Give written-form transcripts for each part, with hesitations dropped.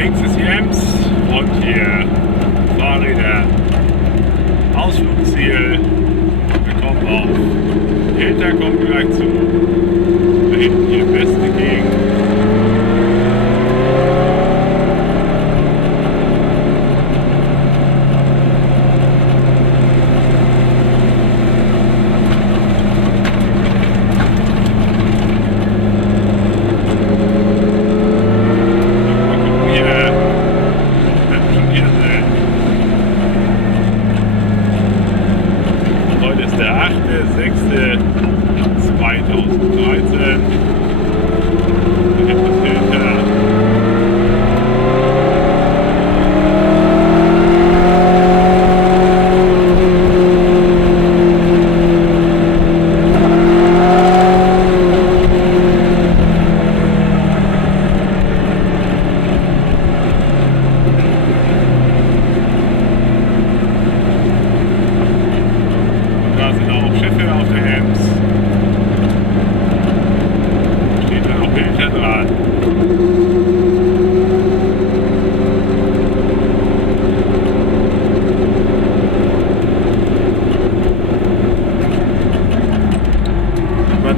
Links ist Jems und hier Fahrräder. Ausflugsziel. Wir kommen auf Hilter, kommen wir gleich zu. Da hinten hier beste Gegend.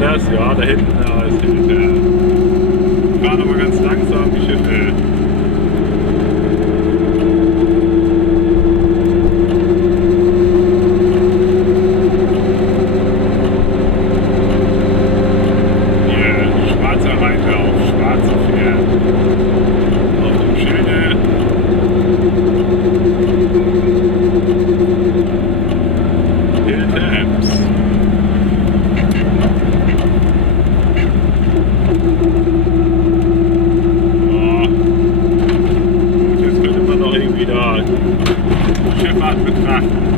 Das, ja, da hinten da ist Hilter. Wir fahren aber ganz langsam, die Schiffe. Hier, schwarzer Reiter auf schwarzem Pferd. Auf dem Schilde. Hilter Ems. Schifffahrt betrachten.